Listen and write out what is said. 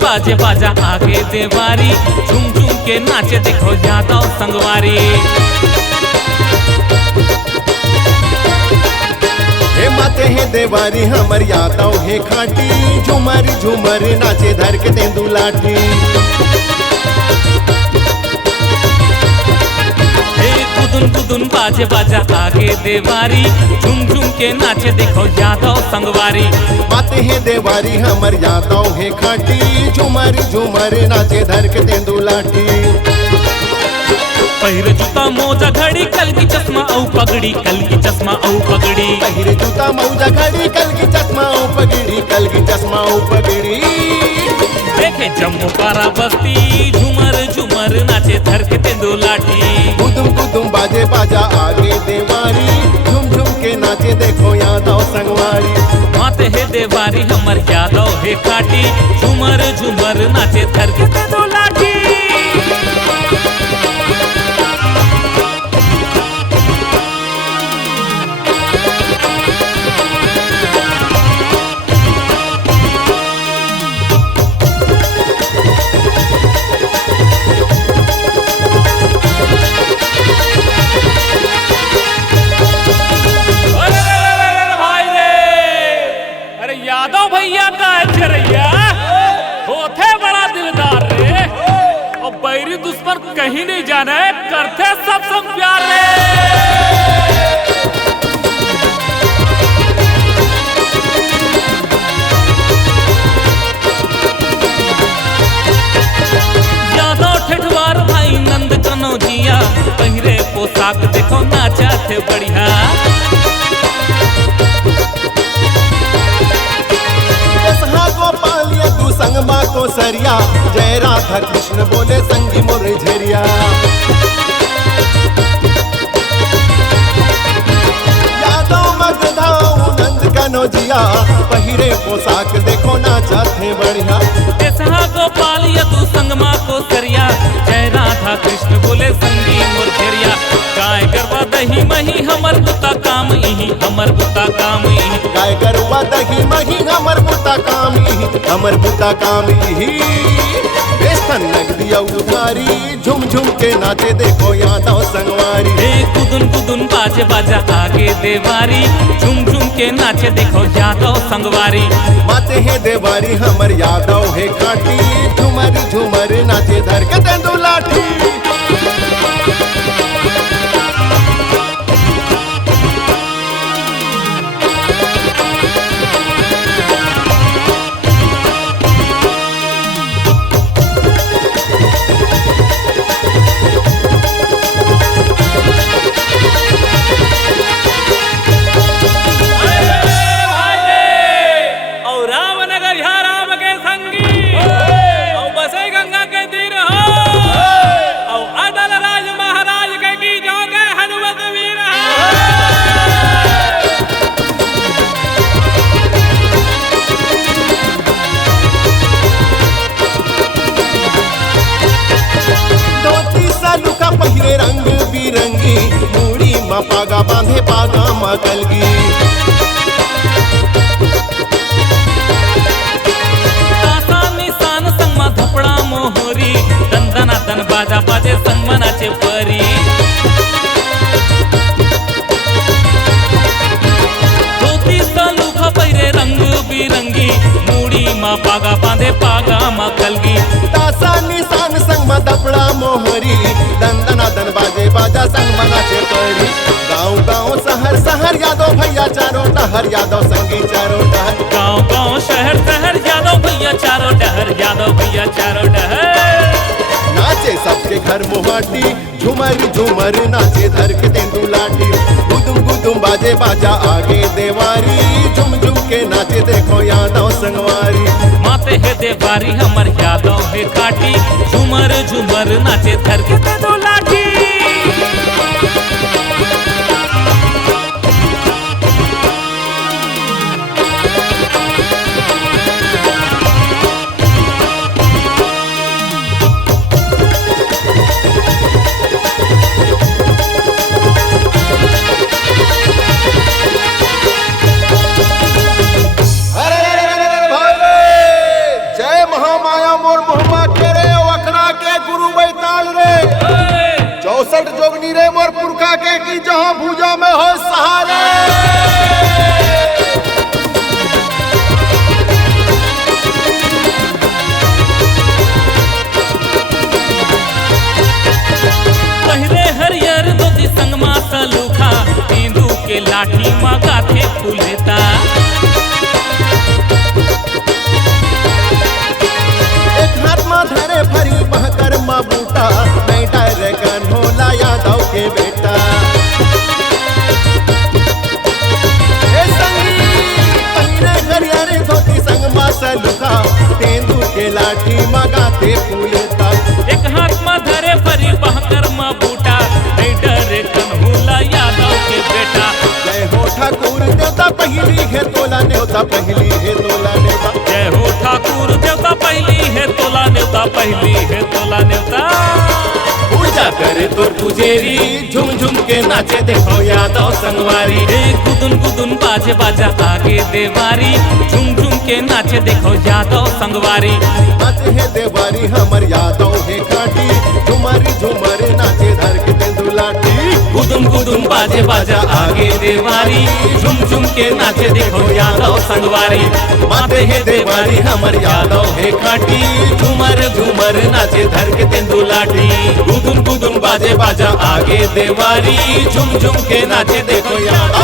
बाजे बाजा आगे देवारी, झूम झूम के नाचे देखो यादव संगवारी। हे माते हे देवारी हमर यादव हे खाटी, झूमर झूमर नाचे धर के तेंदू लाठी। गुदुन गुदुन बाजे बाजा आगे देवारी, झूम झूम के नाचे देखो यादव संगवारी। माते हे देवारी हमर यादव हे खाटी, झूमर झूमर नाचे धर के तेंदू लाठी। पहिरे जूता मोजा घड़ी कल की चश्मा औ पगड़ी, कल की चश्मा औ पगड़ी। पहिरे जूता मौजा घड़ी कल की चश्मा औ पगड़ी, कल की चश्मा औ पगड़ी। देखे जम्मू पारा बस्ती, झूमर झूमर नाचे धर के तेंदू लाठी। गुदुम गुदुम बाजे बाजा आगे देवारी, झूम झूम के नाचे देखो यादव संगवारी। माते हे देवारी हमर यादव हे खाटी, झूमर झूमर नाचे धर के तेंदू लाठी। यादव भैया का चरैया होते बड़ा दिलदार रे, और बैरी दुश्मन कहीं नहीं जाने, करते सब संग प्यार रे। यादव ठेठवार भाई नंद कनौजिया, पहिरे पोशाक देखो नाचा थे बढ़िया। गोपाल यदु संगमा को सरिया, जय राधा कृष्ण बोले संगी मोर झरिया। यादव मगधाऊ नंद कनौजिया, पहिरे पोशाक देखो नाचा थे बढ़िया। गोपाल यदु संगमा को सरिया, जय राधा कृष्ण बोले संगी मोर झरिया। गाय गरबा दही मही हमर बुता काम इही, हमर बुता काम इही। गाय गरबा दही मही हमर बुता काम इही, हमर बुता काम इही। बेसन लग दिया उधारी, झुम झुम के नाचे देखो यादव संगवारी। हे गुदुन गुदुन बाजे बाजा आगे देवारी, झुम झुम के नाचे देखो यादव संगवारी। माते हे देवारी हमर यादव हे खाटी, झुमर झुमर नाचे धर के तेंदू लाठी। पहिरे रंग बिरंगी, मूड़ी मा पागा बांधे पागा मा कलगी। निशान संग मा धपड़ा मोहरी, दंदना दन बाजा बाजे संग मनाचे परी। धोती सालूखा पहिरे रंग बिरंगी, मूड़ी मा पागा बांधे पागा मा कलगी। तासा निशान संग मा धपड़ा मोहरी, दंदना दन बाजे बाजा संग मनाचे परी। गाँव गाँव शहर शहर यादव भैया चारों डहर, यादव संगी चारों डहर। गाँव गाँव शहर शहर यादव भैया चारों डहर, यादव भैया चारों डहर। नाचे सबके घर मुहाटी, झूमर झूमर नाचे धर के तेंदू लाठी। गुदुम गुदुम बाजे बाजा आगे देवारी झुम झुम के नाचे देखो यादव संगवारी माते है देवारी हमर यादव है काटी झूमर झूमर नाचे धर के दे दो लाठी जय महामाया मोर मोहम्मा के रे वखरा के गुरु बैताल रे 64 जोगनी रे मोर पुरखा के की जहां भूजा में हो सहारे पहले हरियर धोती संगमा सलूखा तेंदू के लाठी मगा थे फूलेता एक हाथ में धरे फरी बहकर माँ बूटा बैठा रे कन्होला यादव के बेटा ए संगी पहिरे हरियर धोती संगमा सलूखा तेंदू के लाठी मगाते फूलेता एक हाथ में धरे फरी बहकर माँ बूटा नहीं डरे कन्हूला यादव के बेटा जय हो ठाकुर देवता पहली है तोला नेवता पहली है तोला नेवता जय हो ठाकुर देवता पहली है तोला नेवता पहली है तोला नेवता पूजा करे तोर पुजेरी झुम झुम के नाचे देखो यादव संगवारी रे गुदुन गुदुन बाजे बाजा आगे देवारी झुम झुम के नाचे देखो यादव संगवारी नाचे है देवारी हमर यादव है काटी झुमरी झुमर नाचे धर के तेंदू लाठी गुदुम गुदुम बाजे बाजा आगे देवारी झुम झुम के नाचे देखो यादव संगवारी माते है देवारी हमर यादव है काटी झुमर झुमर नाचे धर के तेंदू लाठी गुदुम गुदुम बाजे बाजा आगे देवारी झुम झुम के नाचे देखो यादव